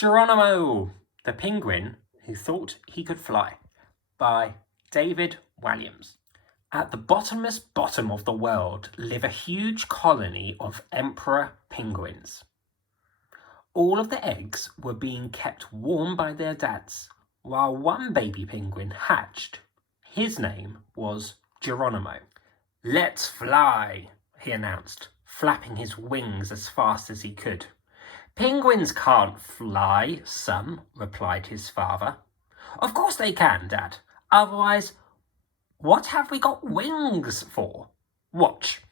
Geronimo, the Penguin Who Thought He Could Fly, by David Walliams. At the bottomless bottom of the world live a huge colony of emperor penguins. All of the eggs were being kept warm by their dads, while one baby penguin hatched. His name was Geronimo. "Let's fly," he announced, flapping his wings as fast as he could. "Penguins can't fly, son," replied his father. "Of course they can, Dad. Otherwise, what have we got wings for? Watch."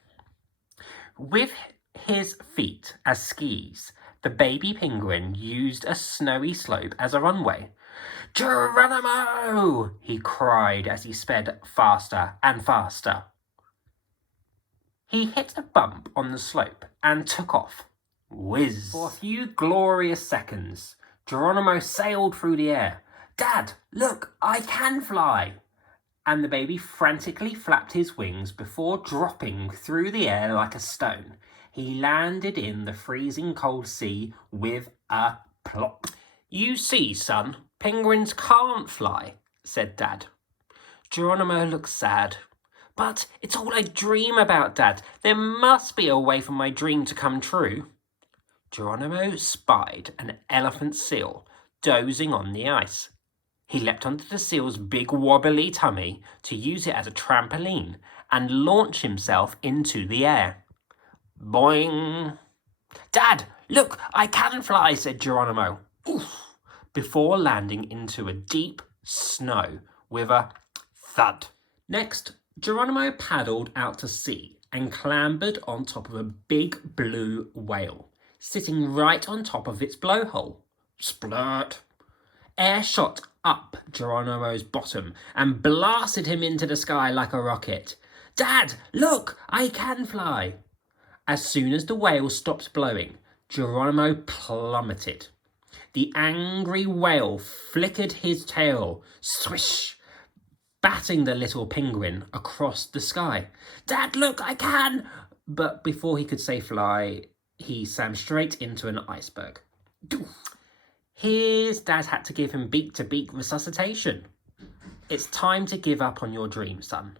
With his feet as skis, the baby penguin used a snowy slope as a runway. "Geronimo!" he cried as he sped faster and faster. He hit a bump on the slope and took off. Whiz! For a few glorious seconds, Geronimo sailed through the air. "Dad, look, I can fly!" And the baby frantically flapped his wings before dropping through the air like a stone. He landed in the freezing cold sea with a plop. "You see, son, penguins can't fly," said Dad. Geronimo looked sad. "But it's all I dream about, Dad. There must be a way for my dream to come true." Geronimo spied an elephant seal dozing on the ice. He leapt onto the seal's big wobbly tummy to use it as a trampoline and launch himself into the air. Boing! "Dad, look, I can fly," said Geronimo. Oof! Before landing into a deep snow with a thud. Next, Geronimo paddled out to sea and clambered on top of a big blue whale, sitting right on top of its blowhole. Splurt! Air shot up Geronimo's bottom and blasted him into the sky like a rocket. "Dad, look, I can fly." As soon as the whale stopped blowing, Geronimo plummeted. The angry whale flickered his tail, swish, batting the little penguin across the sky. "Dad, look, I can!" But before he could say fly, he slammed straight into an iceberg. His dad had to give him beak-to-beak resuscitation. "It's time to give up on your dreams, son."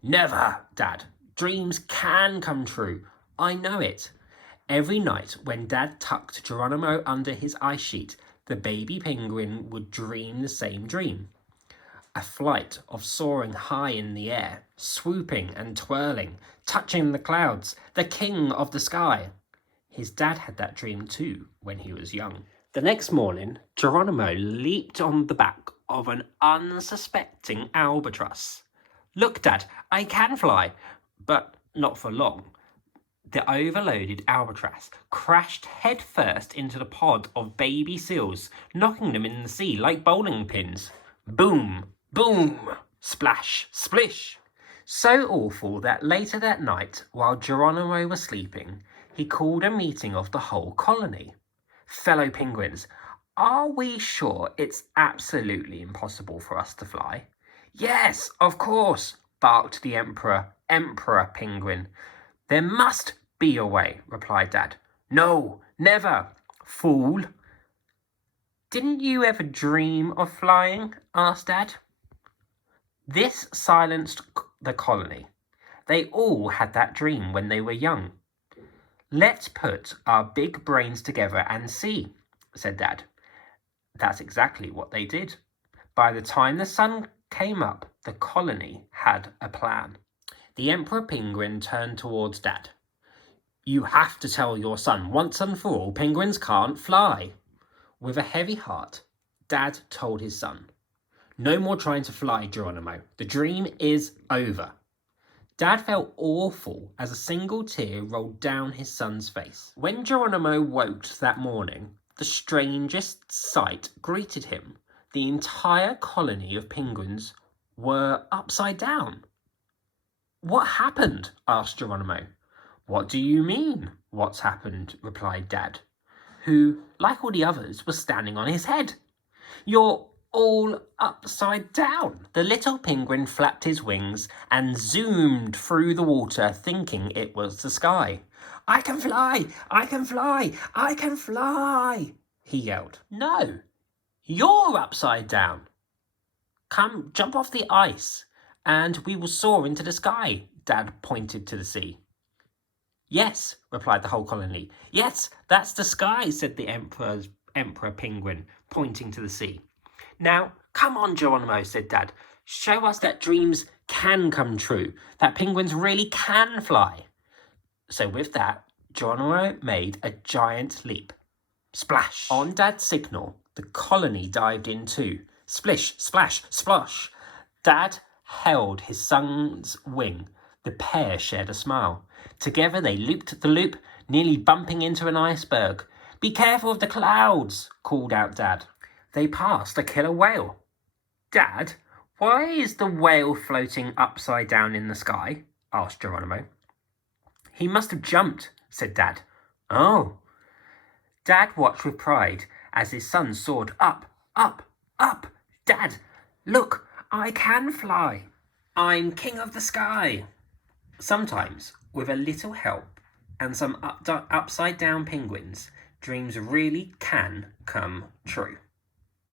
"Never, Dad. Dreams can come true. I know it." Every night when Dad tucked Geronimo under his ice sheet, the baby penguin would dream the same dream. A flight of soaring high in the air, swooping and twirling, touching the clouds, the king of the sky. His dad had that dream too when he was young. The next morning, Geronimo leaped on the back of an unsuspecting albatross. "Look, Dad, I can fly," but not for long. The overloaded albatross crashed headfirst into the pod of baby seals, knocking them in the sea like bowling pins. Boom, boom, splash, splish. So awful that later that night, while Geronimo was sleeping, he called a meeting of the whole colony. "Fellow penguins, are we sure it's absolutely impossible for us to fly?" "Yes, of course," barked the emperor penguin. "There must be a way," replied Dad. "No, never, fool." "Didn't you ever dream of flying?" asked Dad. This silenced the colony. They all had that dream when they were young. "Let's put our big brains together and see," said Dad. That's exactly what they did. By the time the sun came up, the colony had a plan. The emperor penguin turned towards Dad. "You have to tell your son once and for all penguins can't fly." With a heavy heart, Dad told his son, "No more trying to fly, Geronimo. The dream is over." Dad felt awful as a single tear rolled down his son's face. When Geronimo woke that morning, the strangest sight greeted him. The entire colony of penguins were upside down. "What happened?" asked Geronimo. "What do you mean, what's happened?" replied Dad, who, like all the others, was standing on his head. "You're all upside down." The little penguin flapped his wings and zoomed through the water, thinking it was the sky. "I can fly! I can fly! I can fly!" he yelled. No, you're upside down. Come, jump off the ice, and we will soar into the sky, Dad pointed to the sea. Yes, replied the whole colony. Yes, that's the sky, said the Emperor Penguin, pointing to the sea. Now, come on, Geronimo, said Dad. Show us that dreams can come true, that penguins really can fly. So with that, Geronimo made a giant leap. Splash! On Dad's signal, the colony dived in too. Splish, splash, splosh. Dad held his son's wing. The pair shared a smile. Together they looped the loop, nearly bumping into an iceberg. Be careful of the clouds, called out Dad. They passed a killer whale. Dad, why is the whale floating upside down in the sky? Asked Geronimo. He must have jumped, said Dad. Oh. Dad watched with pride as his son soared up, up, up. Dad, look, I can fly. I'm king of the sky. Sometimes, with a little help and some upside down penguins, dreams really can come true.